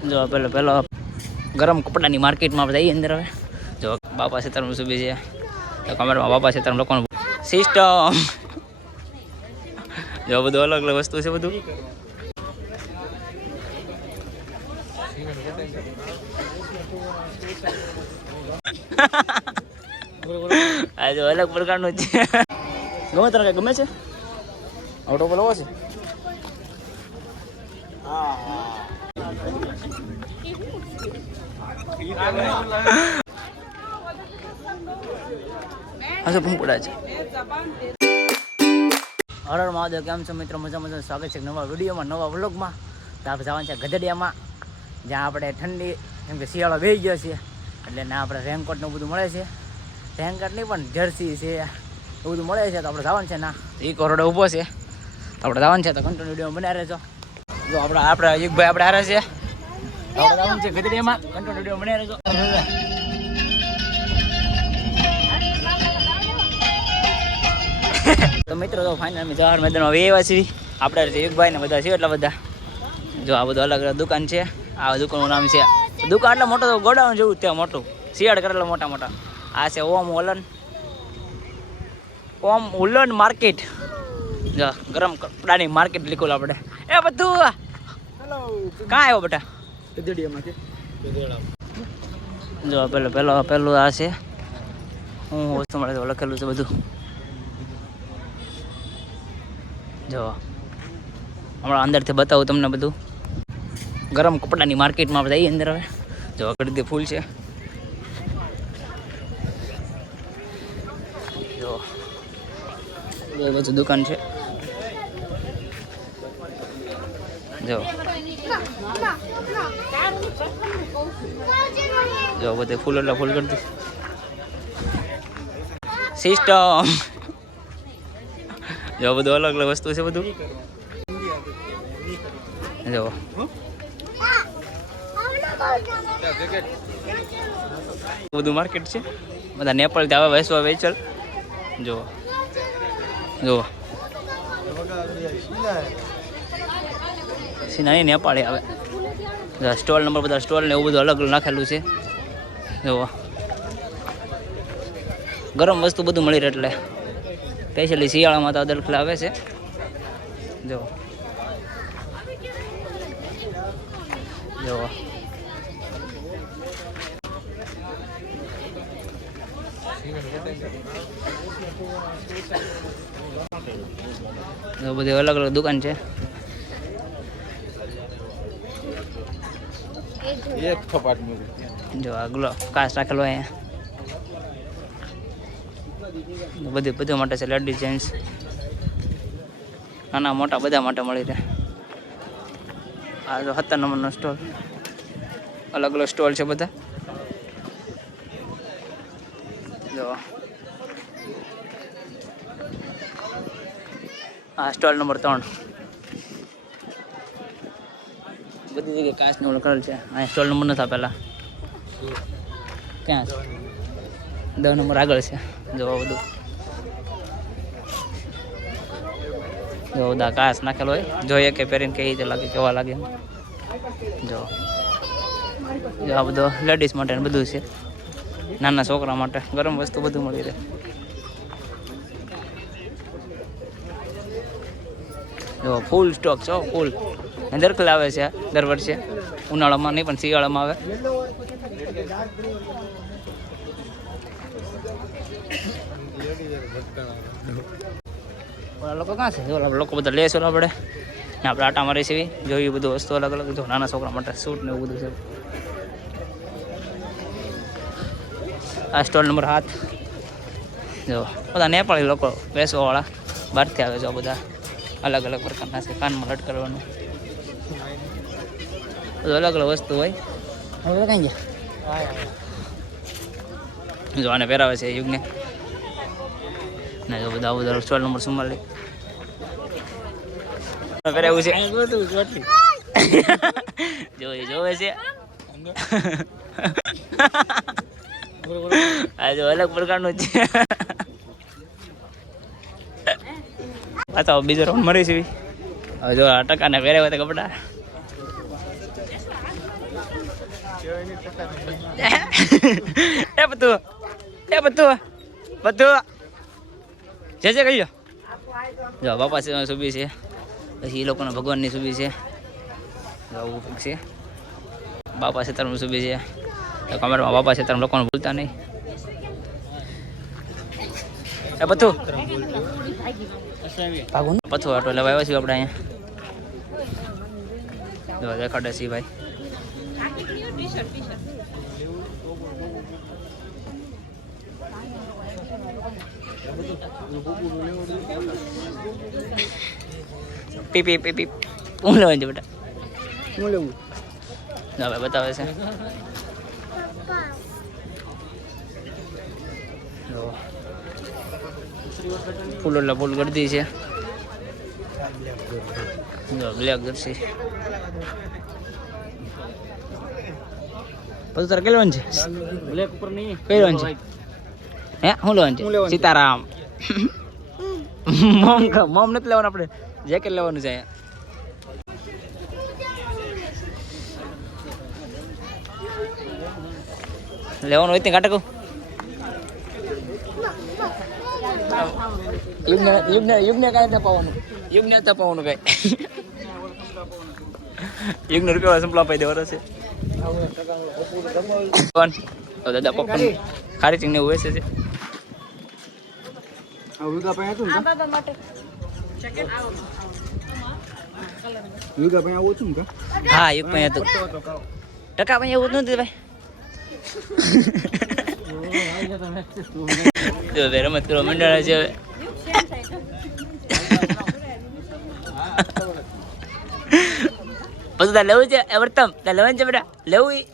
જો પેલો પેલો ગરમ કપડાની માર્કેટમાં આપણે જઈએ અંદર હવે જો બાપા સીતારામ સુબી છે તો કમેન્ટમાં બાપા સીતારામ લોકોનું સિસ્ટમ જો આ બધું અલગ અલગ વસ્તુ છે બધું આ જો અલગ પ્રકારનું છે ગમે તને કઈ ગમે છે ઓટો બોલાવો છે હા સર પંપુડા છે હરર મહાદેવ, કેમ છો મિત્રો? મજા મજા સ્વાગત છે નવા વિડીયોમાં, નવા વ્લોગમાં. તો આપણે જવાનું છે ગધડિયામાં, જ્યાં આપણે ઠંડી, કેમ કે શિયાળો બેસી ગયો છે, એટલે ના આપણે રેનકોટ ને બધું મળે છે. રેનકોટ નહીં, પણ જર્સી છે, એવું બધું મળે છે, તો આપણે જવાનું છે ના. એક કરોડ ઊભો છે. તો આપણે જવાનું છે, તો કન્ટિન્યુ વીડિયો બનાવી રહેજો. જો આપણે આપણે યુગભાઈ આપણે હારે છે. તો છે વીડિયો રહેજો. મિત્રો તો ફાઇનલ અમે જવાહર મેદાનમાં વેવા છીએ. આપણે જે યુગભાઈ ને બધા છે એટલા બધા. જો આ બધું અલગ અલગ દુકાન છે. આ દુકાનનું નામ છે દુકાન એટલે મોટો ગોડાઉન જેવું ત્યાં મોટું. શિયાળ કરેલો મોટા મોટા. આ છે ઓમ ઓલન ઓમ ઉલન માર્કેટ જો ગરમ કપડાની માર્કેટ લીખું આપણે. એ બધું કાં આવ્યો બેટા જો પેલો પેલો, પેલું આ છે. હું ઓછું મળે લખેલું છે બધું. જો, હમણાં અંદરથી બતાવું તમને બધું. ગરમ કપડાની માર્કેટમાં આપણે જઈએ અંદર હવે જો ખરીદી ફૂલ છે. જો. બધું દુકાન છે. જો. જો બધે ફૂલ એટલે ફૂલ કરી સિસ્ટમ જો બધું અલગ અલગ વસ્તુ છે બધું. જો. બધું માર્કેટ છે. બધા નેપાળથી આવે વેસવા વેચલ જો. જો. સીના નહીં નેપાળી આવે. સ્ટોલ નંબર બધા સ્ટોલ ને એવું બધું અલગ નાખેલું છે. જુઓ. ગરમ વસ્તુ બધું મળી રહે એટલે. સ્પેશિયલી શિયાળામાં તો અદરખલા આવે છે. જુઓ. જુઓ, બધી અલગ અલગ દુકાન છે. એક થપાટ મૂકી જો આ ગ્લો કાચ રાખેલો અહીંયા. બધી બધા માટે છે લેડીઝ જેન્ટ્સ. નાના, મોટા, બધા માટે મળી રહે. આ જો સત્તર નંબરનો સ્ટોલ. અલગ અલગ સ્ટોલ છે બધા. જો. આ સ્ટોલ નંબર ત્રણ. બધી જગ્યાએ કાચનો ઓલો કરેલ છે. અહીંયા સ્ટોલ નંબર નથી આપેલા. ક્યાં? છે દસ નંબર આગળ છે. જોવા બધું જો બધા કાચ નાખેલો હોય. જોઈએ કે પહેરીને કઈ રીતે લાગે કેવા લાગે. જો. જો આ બધો લેડીઝ માટે બધું છે. નાના છોકરા માટે. ગરમ વસ્તુ બધું મળી રહે. જો ફૂલ સ્ટોક છો ફૂલ દરકલ આવે છે દર વર્ષે. ઉનાળામાં નહીં, પણ શિયાળામાં આવે. લોકો છે? લોકો બધા લે છે આપણે. ને આપણે આટા મારી છે જોઈએ બધું વસ્તુ અલગ અલગ, જો નાના છોકરા માટે સૂટ ને એવું બધું છે. આ સ્ટોલ નંબર સાત. જો, બધા નેપાળી લોકો બેસવાવાળા બહારથી આવે છે બધા. અલગ અલગ પ્રકારના છે, કાનમાં લટકાવવાનું. બધું અલગ અલગ વસ્તુ હોય. હવે કઈ ગયા જો આને પહેરાવે છે યુગને. ને જો બધા બધા સ્ટોલ નંબર ચુમ્માલીસ પહેરાવું છે. જોઈ જોવે છે. આ જો અલગ પ્રકારનું છે. પાછા બીજો રાઉન્ડ મરી છે. હવે જો આ ટકાને પહેર્યા હોય તો કપડા. એ બધું. એ બધું. બધું. જે જે કહી જો બાપા છે સુબી છે. પછી એ લોકોના ભગવાનની સુબી છે. આવું કંઈક છે. બાપા સીતારામ સુબી છે. તો કમેન્ટમાં બાપા સીતારામ લોકોને ભૂલતા નહીં. એ બધું. પથ્થું આટો લેવા આવ્યા છીએ આપણે અહીંયા. દેખાડે છે ભાઈ. પીપ પી પી હું લેવાનું છે બેટા? હું લેવું? હવે બતાવે છે. ફૂલ એટલે ફૂલ ગરદી છે. બ્લેક જર્સી પછી તારે કેટલો છે? બ્લેક ઉપર નહીં કઈ છે? હે શું લોન લેવાનું છે? સીતારામ. મોમ મોમ નથી લેવાનું આપણે. જેકેટ લેવાનું છે લેવાનું હોય તે કાટકો યુગને યુગને યુગને કાંઈ નથી પાવાનું યુગને નથી પાવાનું કાંઈ. યુગને રૂપિયા સંપલા દેવાનો છે. દાદા પપ્પા ખારી ચીંગને ઉવે છે. આ વિગા પાસે હતું આ બાબા માટે. વિગા પાસે આવું છું ને હા યુગ પણ હતું. ટકા પણ એવું જ નથી ભાઈ. જો ભાઈ રમત કરવા મંડળ છે હવે. બધું તાર લેવું છે? વર્તમ તાર લેવાનું છે બેટા? લેવું ઈ?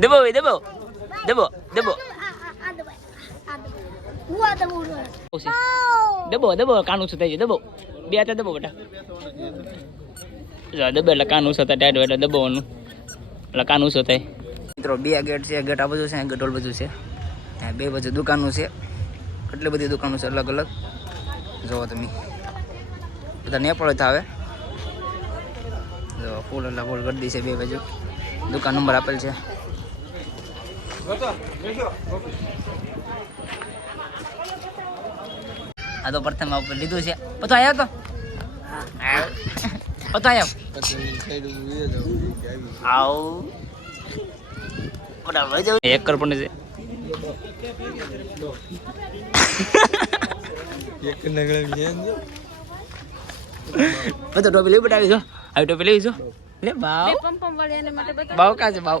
દેબો ભાઈ દેબો દબો દબો કાનું છે થઈ દેબો બે હાથે દેબો બેટા દબે એટલે કાન થાય ટાઈટ એટલે દબાવવાનું એટલે કાન ઉસો થાય મિત્રો, બે ગેટ છે ગેટ આ બધું છે ગટોલ બધું છે. બે બાજુ દુકાનો છે. કેટલી બધી દુકાનો છે, અલગ અલગ. જોવો તમે. બધા નેપાળ આવે. જો ફૂલ એટલે ફૂલ ગરદી છે બે બાજુ. દુકાન નંબર આપેલ છે. આ તો પ્રથમ ઉપર લીધું છે. પતો આવ્યો તો? પતો આવ્યો જાવ આવ મોટા ભાઈ એક કર પણ છે. એક નગળે વિજય બધો ટોપી લેવી બટાવી જો આવી ટોપી લેવી છો લે બાવ. પંપ પંપ વાળી એને માટે બતા બાવ કા છે બાવ?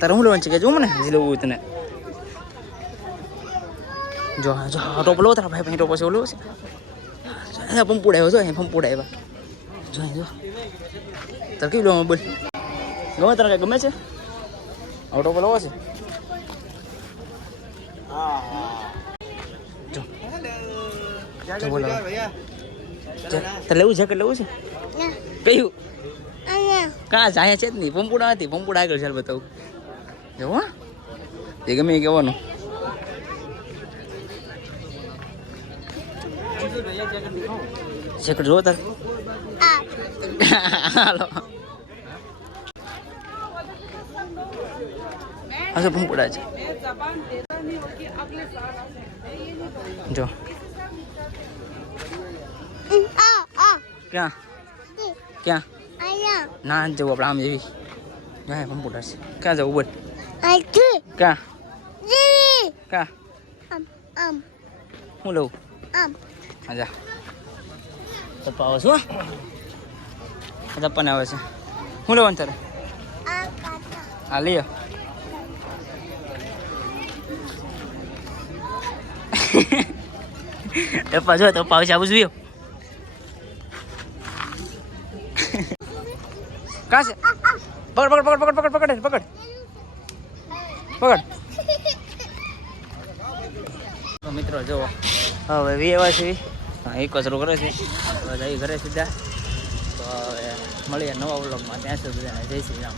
તારે હું લેવાનું છે? કે જો મને. જે લેવું હોય તને. જો હા જો આ ટોપ લો તારા ભાઈ ભાઈ ટોપ છે ઓલો છે. પંપુડા જો અહીંયા પંપુડા આવ્યા. જો જો. તારે કેવું લેવાનું બોલ. ગમે તારે કાંઈ ગમે છે? આ ટોપ લેવો છે. જો. જો બોલો તારે લેવું છે કે લેવું છે? કયું? કાં છે અહીંયા છે જ નહીં. પંપુડા હતી પંપુડા આગળ ચાલ બતાવું. હા એ ગમે એ કહેવાનું. જેકેટ જોવો હાલો. હા તો પંપુડા છે? જો. ક્યાં? ક્યાં? ના, જવું આપણે આમ જેવી. હા કમ્પ્યુટર છે? ક્યાં જવું બોલ. ક્યાં આમ હું લઉં મજા તપ્પા આવે હા તપ્પાને આવે છે શું લેવાનું તારે હા લઈ. ટપ્પા જો તો પાવશે આવું જોયો કાં છે પકડ પકડ પકડ પકડ પકડ પકડ પકડ. મિત્રો જુઓ. હવે વી એવા છે એક કચરો કરે છે. હવે જઈ ઘરે સીધા. તો હવે મળીએ નવા વ્લોગમાં. ત્યાં સુધી જય શ્રી રામ.